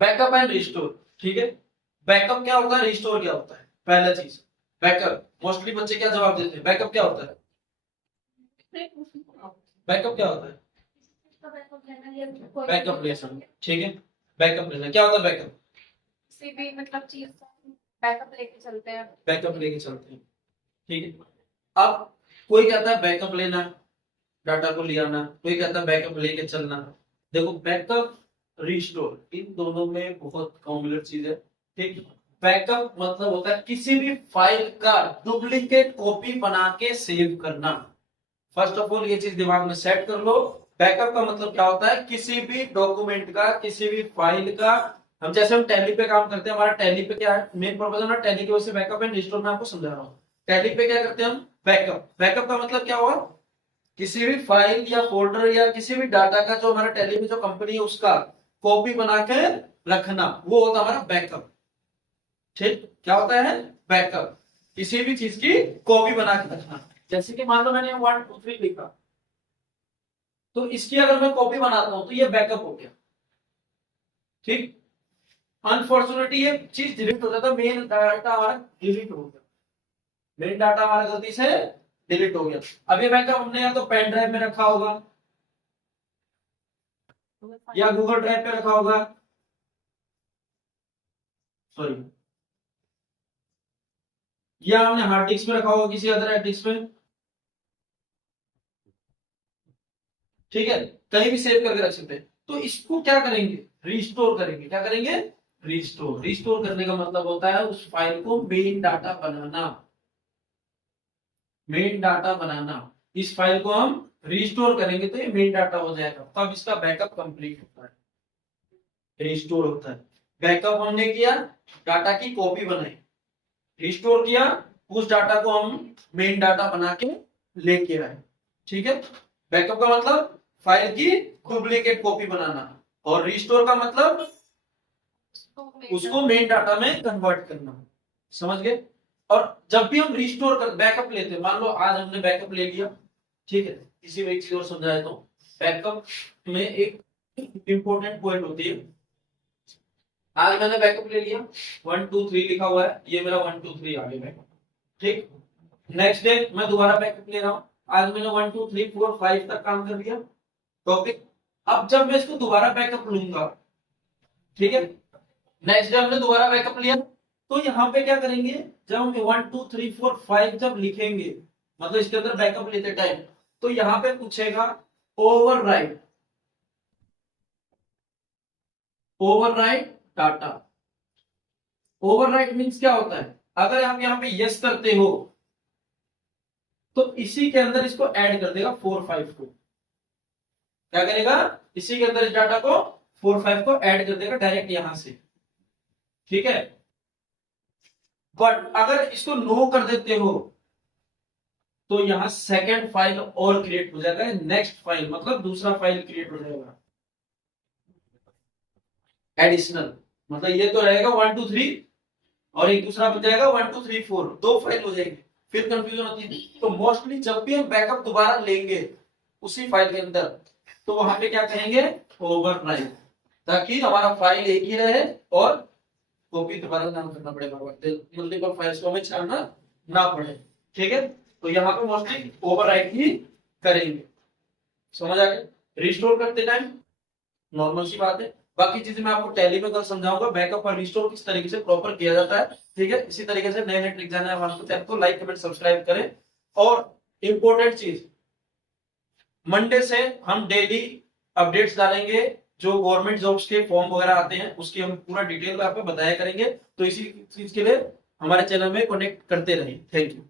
Backup and restore, ठीक है। Backup क्या होता है, रिस्टोर क्या होता है। पहला चीज बैकअप, मोस्टली बच्चे क्या जवाब देते हैं, बैकअप क्या होता है, बैकअप क्या होता है, बैकअप लेना, ठीक है। बैकअप लेना क्या होता है, बैकअप किसी भी मतलब चीज बैकअप लेके चलते हैं, बैकअप लेके चलते हैं, ठीक है। अब कोई कहता है बैकअप लेना, डाटा को ले आना, कोई कहता है बैकअप लेके चलना। देखो बैकअप रिस्टोर इन दोनों में बहुत कॉमन चीज है, ठीक। बैकअप मतलब होता है किसी भी फाइल का डुप्लीकेट कॉपी बना के सेव करना। फर्स्ट ऑफ ऑल ये चीज दिमाग में सेट कर लो। बैकअप का मतलब क्या होता है, किसी भी डॉक्यूमेंट का, किसी भी फाइल का। हम जैसे हम टैली पे काम करते हैं, हमारा टैली पे क्या है, मेन पर्पस है ना टैली की वजह से बैकअप एंड रिस्टोर मैं आपको समझा रहा हूँ। टैली पे क्या करते हैं हम, बैकअप। बैकअप का मतलब क्या हुआ, किसी भी फाइल या फोल्डर या किसी भी डाटा का जो हमारा टैली में जो कंपनी है उसका कॉपी बना के रखना, वो होता है हमारा बैकअप, ठीक। क्या होता है बैकअप, किसी भी चीज की कॉपी बना के रखना। जैसे कि मान लो मैंने 1 2 3 लिखा, तो इसकी अगर मैं कॉपी बनाता हूं तो ये बैकअप हो गया, ठीक। अनफॉर्चुनेटली ये चीज डिलीट हो जाता, मेन डाटा हमारा डिलीट हो गया, मेन डाटा हमारा गलती से डिलीट हो गया। अब ये बैकअप हमने या तो पेन ड्राइव में रखा होगा या गूगल ड्राइव पे रखा होगा, सॉरी, या हमने हार्ड डिस्क में रखा होगा, किसी अदर डिस्क में, ठीक है। कहीं भी सेव करके रख सकते हैं। तो इसको क्या करेंगे, रिस्टोर करेंगे। क्या करेंगे, रिस्टोर। रिस्टोर करने का मतलब होता है उस फाइल को मेन डाटा बनाना, मेन डाटा बनाना। इस फाइल को हम रिस्टोर करेंगे तो ये मेन डाटा हो जाएगा, तब इसका बैकअप कंप्लीट होता है, रिस्टोर होता है। बैकअप हमने किया, डाटा की कॉपी बनाई, रिस्टोर किया, उस डाटा को हम मेन डाटा बना के लेके आए, ठीक है। बैकअप का मतलब फाइल की डुप्लीकेट कॉपी बनाना, और रिस्टोर का मतलब उसको मेन डाटा में कन्वर्ट करना, समझ गए। और जब भी हम रिस्टोर कर बैकअप लेते हैं, मान लो आज हमने बैकअप ले लिया, ठीक है। इसी में एक चीज और समझाया, तो बैकअप में एक इंपॉर्टेंट पॉइंट होती है। आज मैंने बैकअप ले लिया, 1 2 3 लिखा हुआ है, ये मेरा 1 2 3 आ गया बैकअप, ठीक। नेक्स्ट डे मैं दोबारा बैकअप ले रहा हूँ, आज मैंने 1 2 3 4 5 तक काम कर लिया टॉपिक। अब जब मैं इसको दोबारा बैकअप लूंगा, ठीक है, नेक्स्ट डे हमने दोबारा बैकअप लिया, तो यहाँ पे क्या करेंगे, जब हम 1 2 3 4 5 जब लिखेंगे, मतलब इसके अंदर बैकअप लेते टाइम, तो यहाँ पे पूछेगा overwrite, overwrite data. Overwrite means क्या होता है, अगर हम यहाँ पे यस करते हो तो इसी के अंदर इसको ऐड कर देगा 4 5 को। क्या करेगा, इसी के अंदर इस डाटा को 4 5 को ऐड कर देगा डायरेक्ट यहां से, ठीक है। बट अगर इसको नो कर देते हो तो यहां सेकंड फाइल और क्रिएट हो जाएगा, नेक्स्ट फाइल मतलब दूसरा फाइल क्रिएट हो जाएगा एडिशनल। मतलब ये तो रहेगा 1 2 3 और एक दूसरा बन जाएगा 1 2 3 4, दो फाइल हो जाएगी, फिर कंफ्यूजन होती है। तो मोस्टली जब भी हम बैकअप दोबारा लेंगे उसी फाइल के अंदर, तो वहां पे क्या कहेंगे, ओवरराइट, ताकि हमारा फाइल एक ही रहे और कॉपी दोबारा ना करना पड़े, मल्टीपल फाइल्स को हमें छाड़ना ना पड़े, ठीक है। तो यहाँ पे मोस्टली ओवरराइट ही करेंगे, समझ आ गया। रिस्टोर करते टाइम नॉर्मल सी बात है, बाकी चीजें मैं आपको टैली में कल समझाऊंगा, बैकअप और रिस्टोर किस तरीके से प्रॉपर किया जाता है, ठीक है। इसी तरीके से नए नए ट्रिक जानने हमारे चैनल को लाइक कमेंट सब्सक्राइब करें। और इंपॉर्टेंट चीज, मंडे से हम डेली अपडेट्स डालेंगे, जो गवर्नमेंट जॉब्स के फॉर्म वगैरह आते हैं उसकी हम पूरा डिटेल में आपको बताया करेंगे। तो इसी चीज के लिए हमारे चैनल में कनेक्ट करते रहिए। Thank you.